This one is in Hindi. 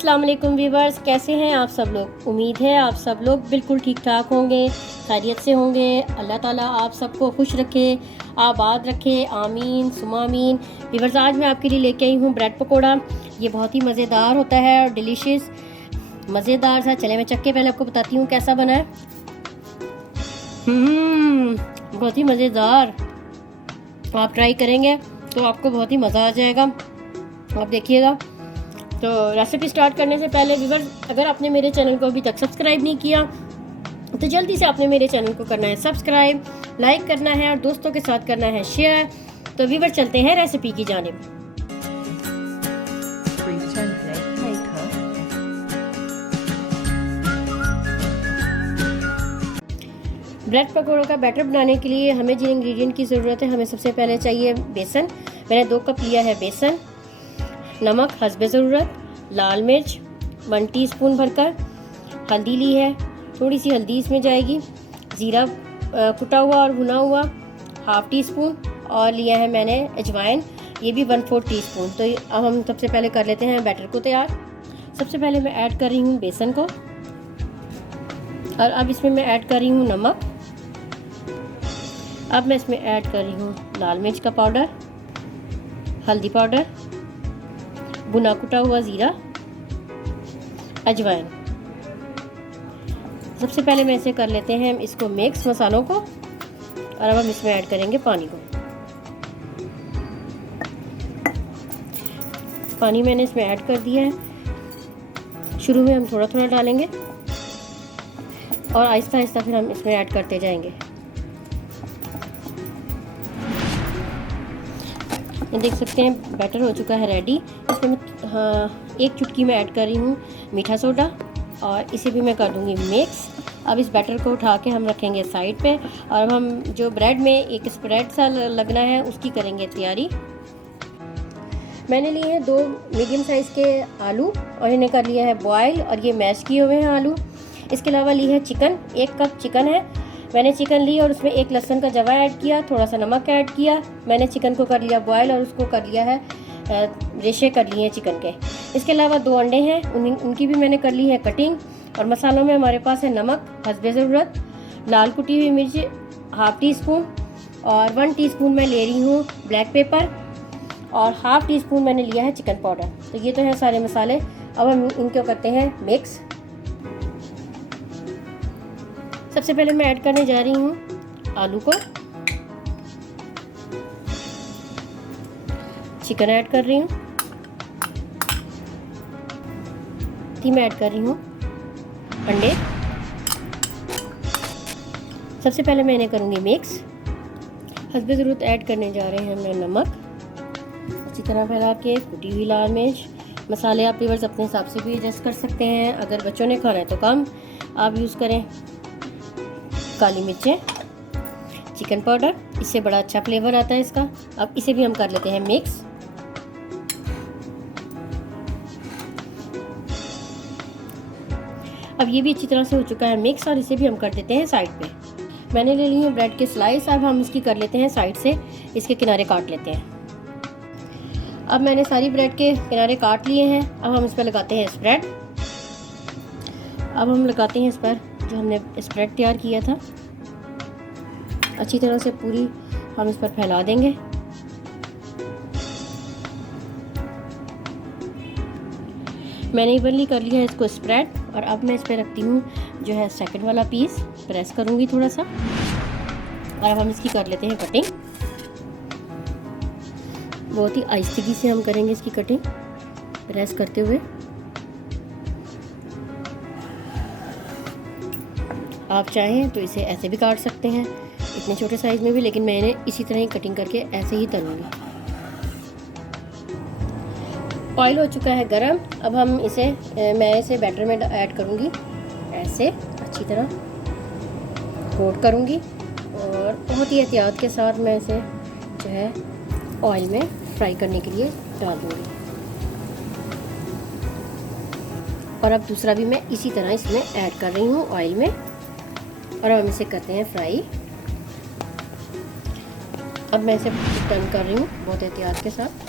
अस्सलाम वालेकुम व्यूवर्स, कैसे हैं आप सब लोग। उम्मीद है आप सब लोग बिल्कुल ठीक ठाक होंगे, खैरियत से होंगे। अल्लाह ताला आप सबको खुश रखे, आबाद रखे, आमीन सुमा आमीन। व्यूवर्स, आज मैं आपके लिए लेके आई हूँ ब्रेड पकोड़ा। ये बहुत ही मज़ेदार होता है और डिलीशियस मज़ेदार सा। चले मैं चक्के पहले आपको बताती हूँ कैसा बना है। बहुत ही मज़ेदार। आप ट्राई करेंगे तो आपको बहुत ही मज़ा आ जाएगा, आप देखिएगा। तो रेसिपी स्टार्ट करने से पहले व्यूअर्स, अगर आपने मेरे चैनल को अभी तक सब्सक्राइब नहीं किया तो जल्दी से आपने मेरे चैनल को करना है सब्सक्राइब, लाइक करना है और दोस्तों के साथ करना है शेयर। तो व्यूअर्स, चलते हैं रेसिपी की जानिब। ब्रेड पकौड़ों का बैटर बनाने के लिए हमें जिन इंग्रेडिएंट की ज़रूरत है, हमें सबसे पहले चाहिए बेसन। मैंने 2 कप लिया है बेसन, नमक हस्बे ज़रूरत, लाल मिर्च 1 टीस्पून भरकर, हल्दी ली है, थोड़ी सी हल्दी इसमें जाएगी, ज़ीरा कुटा हुआ और भुना हुआ 1/2 टीस्पून, और लिया है मैंने अजवाइन, ये भी 1/4 टीस्पून। तो अब हम सबसे पहले कर लेते हैं बैटर को तैयार। सबसे पहले मैं ऐड कर रही हूँ बेसन को, और अब इसमें मैं ऐड कर रही हूँ नमक। अब मैं इसमें ऐड कर रही हूँ लाल मिर्च का पाउडर, हल्दी पाउडर, भुना कुटा हुआ ज़ीरा, अजवाइन। सबसे पहले मैं इसे कर लेते हैं इसको मिक्स मसालों को, और अब हम इसमें ऐड करेंगे पानी को। पानी मैंने इसमें ऐड कर दिया है। शुरू में हम थोड़ा थोड़ा डालेंगे और आहिस्ता आहिस्ता फिर हम इसमें ऐड करते जाएंगे। ये देख सकते हैं बैटर हो चुका है रेडी। इसमें मैं 1 चुटकी में ऐड कर रही हूँ मीठा सोडा, और इसे भी मैं कर दूँगी मिक्स। अब इस बैटर को उठा के हम रखेंगे साइड पे, और अब हम जो ब्रेड में एक स्प्रेड सा लगना है उसकी करेंगे तैयारी। मैंने लिए हैं 2 मीडियम साइज़ के आलू, और इन्हें कर लिया है बॉयल, और ये मैश किए हुए हैं आलू। इसके अलावा ली है चिकन, 1 कप चिकन है। मैंने चिकन ली और उसमें 1 लहसुन का जवा ऐड किया, थोड़ा सा नमक ऐड किया। मैंने चिकन को कर लिया बॉयल और उसको कर लिया है रेशे कर लिए हैं चिकन के। इसके अलावा 2 अंडे हैं, उनकी भी मैंने कर ली है कटिंग। और मसालों में हमारे पास है नमक हस्बे ज़रूरत, लाल कुटी हुई मिर्च 1/2 टीस्पून, और 1 टीस्पून मैं ले रही हूँ ब्लैक पेपर, और 1/2 टीस्पून मैंने लिया है चिकन पाउडर। तो ये तो है सारे मसाले। अब हम इनको करते हैं मिक्स। सबसे पहले मैं ऐड करने जा रही हूँ आलू को, चिकन ऐड कर रही हूँ, मैं ऐड कर रही हूँ अंडे। सबसे पहले मैं इन्हें करूँगी मिक्स। हस्बे ज़रूरत ऐड करने जा रहे हैं हमने नमक, अच्छी तरह फैला के कुटी हुई लाल मिर्च। मसाले आप व्यूअर्स अपने हिसाब से भी एडजस्ट कर सकते हैं, अगर बच्चों ने खाना है तो कम आप यूज़ करें। काली मिर्चें, चिकन पाउडर, इससे बड़ा अच्छा फ्लेवर आता है इसका। अब इसे भी हम कर लेते हैं मिक्स। अब ये भी अच्छी तरह से हो चुका है मिक्स, और इसे भी हम कर देते हैं साइड पे। मैंने ले ली है ब्रेड के स्लाइस, अब हम इसकी कर लेते हैं साइड से, इसके किनारे काट लेते हैं। अब मैंने सारी ब्रेड के किनारे काट लिए हैं। अब हम इस पर लगाते हैं स्प्रेड। अब हम लगाते हैं इस पर जो हमने स्प्रेड तैयार किया था, अच्छी तरह से पूरी हम इस पर फैला देंगे। मैंने इवनली कर लिया है इसको स्प्रेड, और अब मैं इस पर रखती हूँ जो है सेकंड वाला पीस, प्रेस करूँगी थोड़ा सा, और अब हम इसकी कर लेते हैं कटिंग। बहुत ही आहिस्ते से हम करेंगे इसकी कटिंग, प्रेस करते हुए। आप चाहें तो इसे ऐसे भी काट सकते हैं, इतने छोटे साइज़ में भी, लेकिन मैंने इसी तरह ही कटिंग करके ऐसे ही तलूँगी। ऑयल हो चुका है गरम। अब हम मैं इसे बैटर में ऐड करूँगी, ऐसे अच्छी तरह कोट करूँगी, और बहुत ही एहतियात के साथ मैं इसे जो है ऑयल में फ्राई करने के लिए डाल दूँगी। और अब दूसरा भी मैं इसी तरह इसमें ऐड कर रही हूँ ऑयल में, और हम इसे करते हैं फ्राई। अब मैं इसे टर्न कर रही हूँ बहुत एहतियात के साथ।